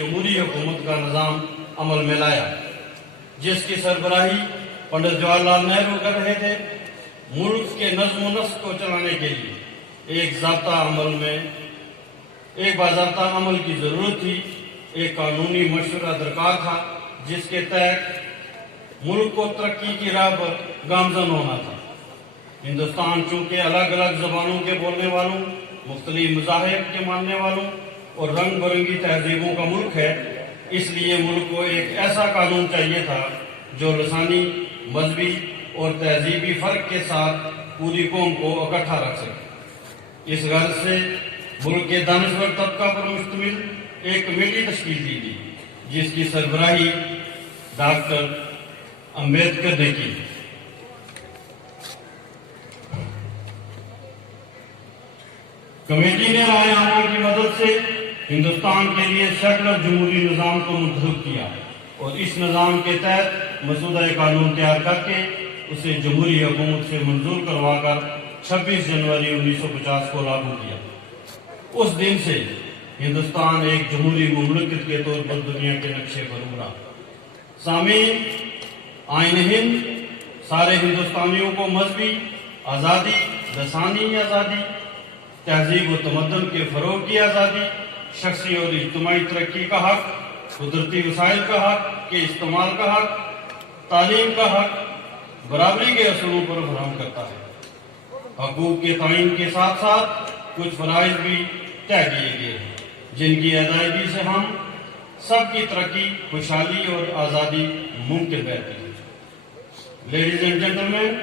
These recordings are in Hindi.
जमहूरी हुकूमत का निज़ाम अमल में लाया, जिसकी सरबराही पंडित जवाहरलाल नेहरू कर रहे थे। मुल्क के नज़्म व नस्क को चलाने के लिए एक बाज़ाब्ता अमल की जरूरत थी। एक कानूनी मशवरा दरकार था, जिसके तहत मुल्क को तरक्की की राह पर गामजन होना था। हिंदुस्तान चूंकि अलग अलग जबानों के बोलने वालों, मुख्तलिफ मज़ाहिब के मानने वालों और रंग बिरंगी तहजीबों का मुल्क है, इसलिए मुल्क को एक ऐसा कानून चाहिए था जो लसानी, मजहबी और तहजीबी फर्क के साथ पूरी कौम को इकट्ठा रख सके। इस गर्ज से मुल्क के दानिशवर तबका पर मुश्तमिल एक कमेटी तश्कील दी गई, जिसकी सरबराही डॉक्टर अम्बेडकर ने की। कमेटी ने राय आमा की मदद से हिंदुस्तान के लिए सेकुलर जमहूरी निज़ाम को मुंतखब किया और इस निज़ाम के तहत मसूदा कानून तैयार करके उसे जमहूरी हुकूमत से मंजूर करवाकर 26 जनवरी 1950 को लागू किया। उस दिन से हिंदुस्तान एक जमहूरी मुमलिकत के तौर पर दुनिया के नक्शे पर उभरा। सामीन, आइन हिंद सारे हिंदुस्तानियों को मजहबी आज़ादी, लसानी आज़ादी, तहजीब व तमद्दुन के फरोग की आज़ादी, शख्सी और इज्तिमाई तरक्की का हक, कुदरती वसाइल का हक के इस्तेमाल का हक, तालीम का हक, बराबरी के असूलों पर फराहम करता है। हकूक के तायीन के साथ साथ कुछ फराइज भी तय किए गए हैं, जिनकी अदायगी से हम सबकी तरक्की, खुशहाली और आज़ादी मुमकिन रहती है। लेडीज एंड जेंटलमैन,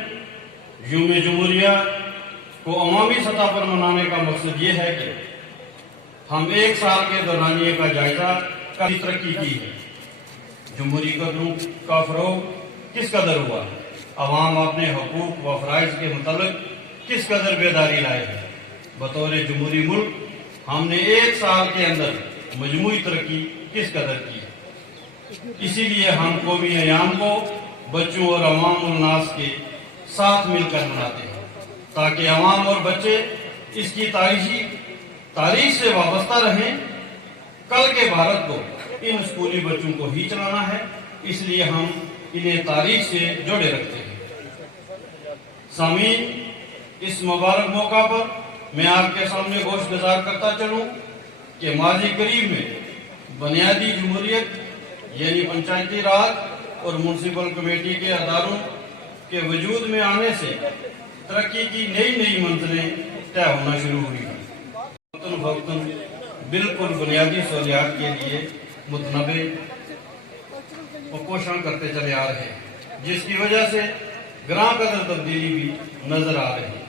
यूम जमहूरिया को अवामी सतह पर मनाने का मकसद ये है कि हम एक साल के दौरानिए का जायजा कभी तरक्की की है, जमहूरी कदरों का फरोग किस कदर हुआ है, अवाम अपने हकूक व फराइज के मुताबिक किस कदर बेदारी लाए हैं। बतौर जमहूरी मुल्क हमने एक साल के अंदर मजमूई तरक्की किस कदर की है। इसीलिए हम कौमी अयाम को बच्चों और अवाम उल नास के साथ मिलकर मनाते हैं, ताकि अवाम और बच्चे इसकी तारीख से वाबस्ता रहें। कल के भारत को इन स्कूली बच्चों को ही चलाना है, इसलिए हम इन्हें तारीख से जोड़े रखते हैं। सामीन, इस मुबारक मौका पर मैं आपके सामने गोश गुजार करता चलूं कि माजी करीब में बुनियादी जमहूरियत यानी पंचायती राज और म्यूनसिपल कमेटी के अदारों के वजूद में आने से तरक्की की नई मंजिलें तय होना शुरू हुई हैं। वक्तन बिल्कुल बुनियादी सहूलियात के लिए मुतनबे कोशिश करते चले आ रहे हैं, जिसकी वजह से ग्रां कदर तब्दीली भी नजर आ रही है।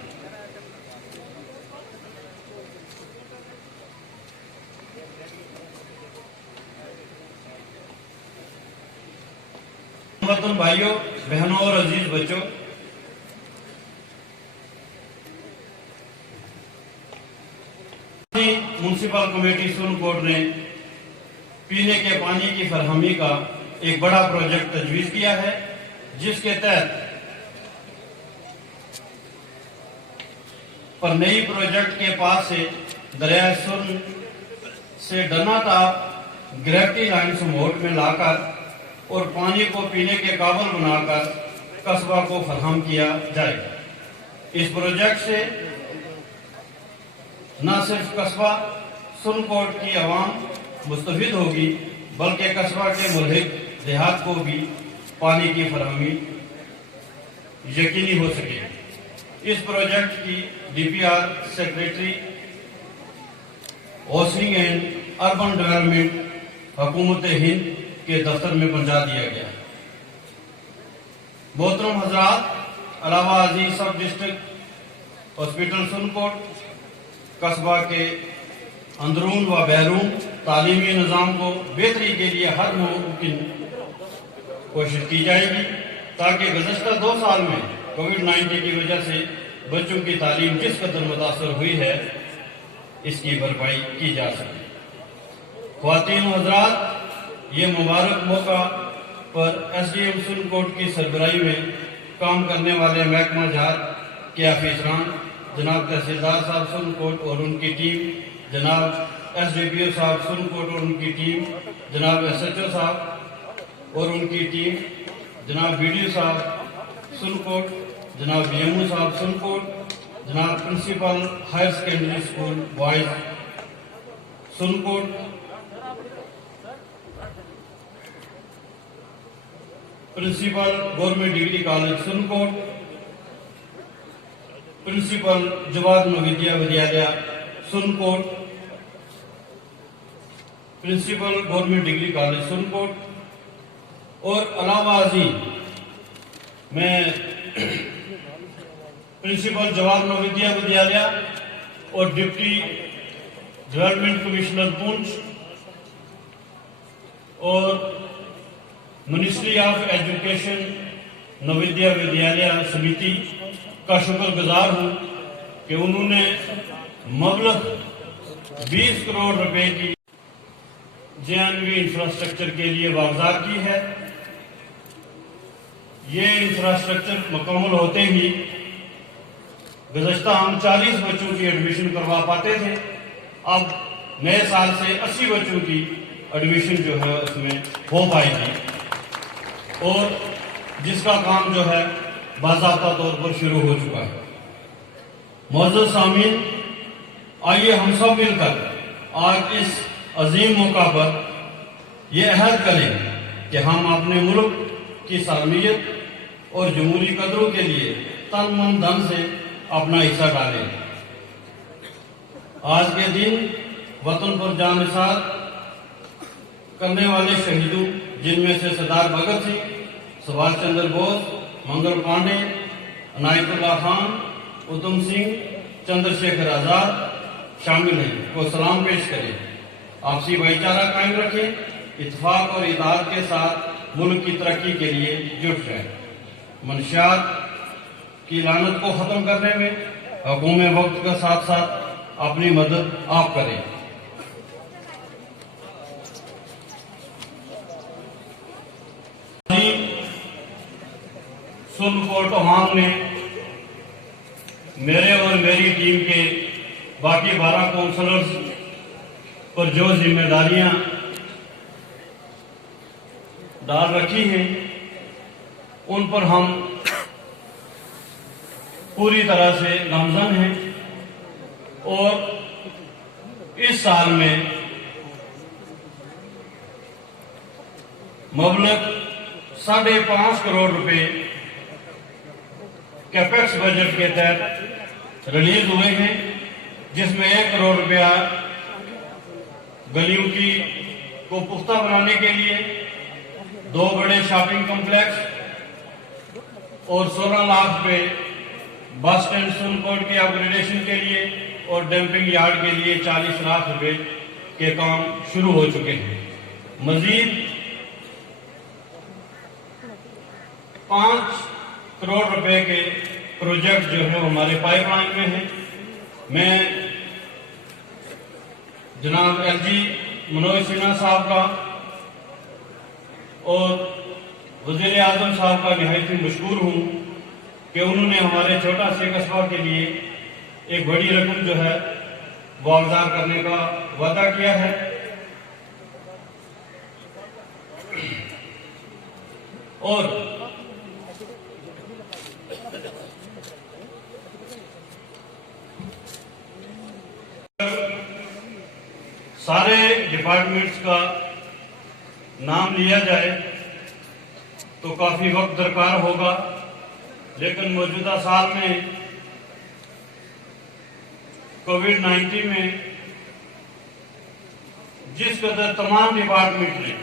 वतन भाइयों, बहनों और अजीज बच्चों, म्यूनसिपल कमेटी सुरनकोट ने पीने के पानी की फरहमी का एक बड़ा प्रोजेक्ट तजवीज किया है, जिसके तहत पर नई प्रोजेक्ट के पास से दरिया सुरन से डनाताब ग्रेविटी लाइन से मोट में लाकर और पानी को पीने के काबिल बनाकर कस्बा को फराहम किया जाएगा। इस प्रोजेक्ट से न सिर्फ कस्बा सुरनकोट की आवाम मुस्तफिद होगी, बल्कि कस्बा के मुल्हिक देहात को भी पानी की फराहमी यकीनी हो सकेगी। इस प्रोजेक्ट की DPR secretary housing and urban development हुकूमत हिंद के दफ्तर में पहुंचा दिया गया। मोहतरम हजरात, अलावा अजीज सब डिस्ट्रिक्ट हॉस्पिटल सुरनकोट कस्बा के अंदरून व बैरून तालीमी निज़ाम को बेहतरी के लिए हर मुमकिन कोशिश की जाएगी, ताकि गुज़श्ता 2 साल में कोविड-19 की वजह से बच्चों की तालीम जिस कदर मुतासर हुई है, इसकी भरपाई की जा सके। ख्वातीन हजरात, ये मुबारक मौका पर एसडीएम सुरनकोट की सरबराही में काम करने वाले महकमा जात के अफसरान, जनाब तहसीलदार साहब सुरनकोट और उनकी टीम, जनाब SDPO साहब सुनकोट और उनकी टीम, जनाब SHO साहब और उनकी टीम, जनाब BDO साहब सुनकोट, जनाब BMO साहब सुनकोट, जनाब principal higher secondary school boys Sunkot, principal government degree college Sunkot, principal Jawahar Navodaya Vidyalaya Sunkot, principal government degree college Sunkot और अलावाजी मैं प्रिंसिपल जवाहर नवोदय विद्यालय और डिप्टी डेवलपमेंट कमिश्नर पुंछ और ministry of education Navodaya Vidyalaya समिति का शुक्रगुजार हूं कि उन्होंने मबलग 20 करोड़ रुपए की JNV इंफ्रास्ट्रक्चर के लिए वागजार की है। ये इंफ्रास्ट्रक्चर मुकम्मल होते ही गुज़श्ता हम 40 बच्चों की एडमिशन करवा पाते थे, अब नए साल से 80 बच्चों की एडमिशन जो है उसमें हो पाएगी और जिसका काम जो है बाज़ाब्ता तौर पर शुरू हो चुका है। मौजूद सामीन, आइए हम सब मिलकर आज इस अजीम मौका पर यह अहद करें कि हम अपने मुल्क की सालमियत और जमहूरी कदरों के लिए तन मन धन से अपना हिस्सा डालें। आज के दिन वतन पर जान निसार करने वाले शहीदों, जिनमें से सरदार भगत सिंह, सुभाष चंद्र बोस, मंगल पांडे, अनायतुल्लाह खान, उधम सिंह, चंद्रशेखर आजाद शामिल हैं, को सलाम पेश करें। आपसी भाईचारा कायम रखें, इत्तेफाक और इत्तेहाद के साथ मुल्क की तरक्की के लिए जुट जाएं। मंशियात की लानत को खत्म करने में हुकूमत वक्त के साथ साथ अपनी मदद आप करें। सुनकोट अवाम ने मेरे और मेरी टीम के बाकी 12 काउंसलर्स पर जो जिम्मेदारियां डाल रखी हैं उन पर हम पूरी तरह से गामजन हैं और इस साल में मबलग 5.5 करोड़ रुपए कैपेक्स बजट के तहत रिलीज हुए हैं, जिसमें 1 करोड़ रुपया गलियों की को पुख्ता बनाने के लिए, 2 बड़े शॉपिंग कॉम्प्लेक्स और 16 लाख रुपए बस स्टैंड सुनकोट के अपग्रेडेशन के लिए और डंपिंग यार्ड के लिए 40 लाख रुपए के काम शुरू हो चुके हैं। मजीद 5 करोड़ रुपए के प्रोजेक्ट जो है हमारे पाइपलाइन में हैं। मैं जनाब LG मनोज सिन्हा साहब का और वज़ीर आज़म साहब का निहायत ही मशकूर हूँ कि उन्होंने हमारे छोटा से कस्बा के लिए एक बड़ी रकम जो है वागजार करने का वादा किया है। और सारे डिपार्टमेंट्स का नाम लिया जाए तो काफी वक्त दरकार होगा, लेकिन मौजूदा साल में कोविड-19 में जिस कदर तमाम डिपार्टमेंट ने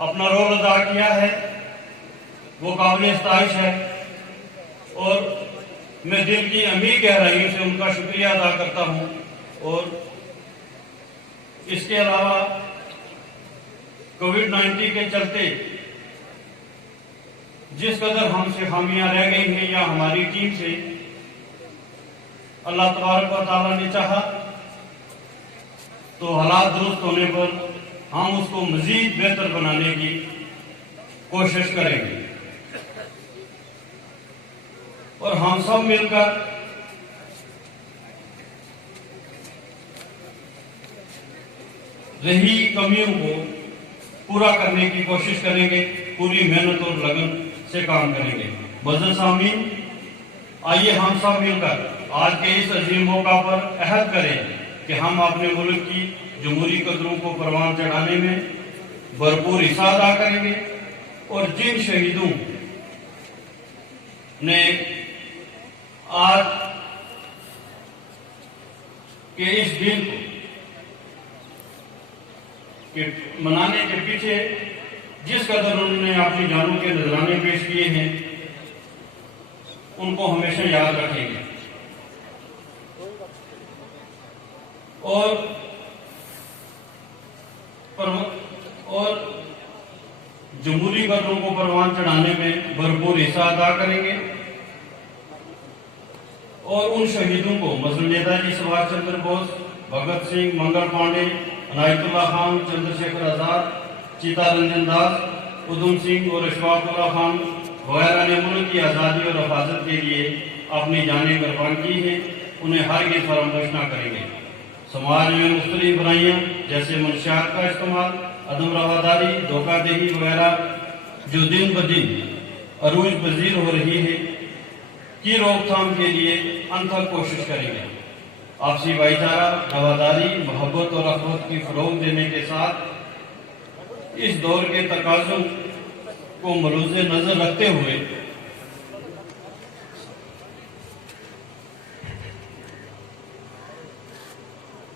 अपना रोल अदा किया है वो काबिल इस्ताइश है और मैं दिल की अमीर गहराइयों से उनका शुक्रिया अदा करता हूं। और इसके अलावा कोविड-19 के चलते जिस कदर हमसे खामियां रह गई हैं या हमारी टीम से, अल्लाह तबारक व तआला ने चाहा तो हालात दुरुस्त होने पर हम उसको मजीद बेहतर बनाने की कोशिश करेंगे और हम सब मिलकर रही कमियों को पूरा करने की कोशिश करेंगे, पूरी मेहनत और लगन से काम करेंगे। मज़र सामीन, आइए हम सब मिलकर आज के इस अजीम मौका पर अहद करें कि हम अपने मुल्क की जमहूरी कदरों को परवान चढ़ाने में भरपूर हिस्सा अदा करेंगे और जिन शहीदों ने आज के इस दिन के मनाने के पीछे जिस कदर उन्होंने अपनी जानों के नजराने पेश किए हैं, उनको हमेशा याद रखेंगे और जमहूरी कदरों को परवान चढ़ाने में भरपूर हिस्सा अदा करेंगे और उन शहीदों को मसलन नेताजी सुभाष चंद्र बोस, भगत सिंह, मंगल पांडे, अनायतुल्लाह खान, चंद्रशेखर आजाद, चित्तरंजन दास, उधम सिंह और अशफाकुल्लाह खान वगैरह ने मुल्क की आज़ादी और हिफाजत के लिए अपनी जानें कुर्बान की हैं, उन्हें हरगिज़ फरामोश न करेंगे। समाज में मुख्तलिफ बुराइयाँ जैसे मनशियात का इस्तेमाल, अदम रवादारी, धोखाधड़ी वगैरह जो दिन ब दिन अरूज पजीर हो रही है की रोकथाम के लिए अनथक कोशिश करेंगे। आपसी भाईचारा, रवादारी, मोहब्बत और अखवत की फरोग देने के साथ इस दौर के तकाज़ों को मलूज़े नजर रखते हुए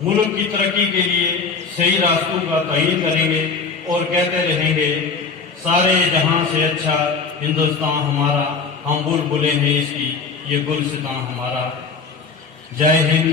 मुल्क की तरक्की के लिए सही रास्तों का तयन करेंगे और कहते रहेंगे, सारे जहां से अच्छा हिंदुस्तान हमारा, हम बुलबुलें हैं इसकी, ये गुलसितां हमारा। जय हिंद।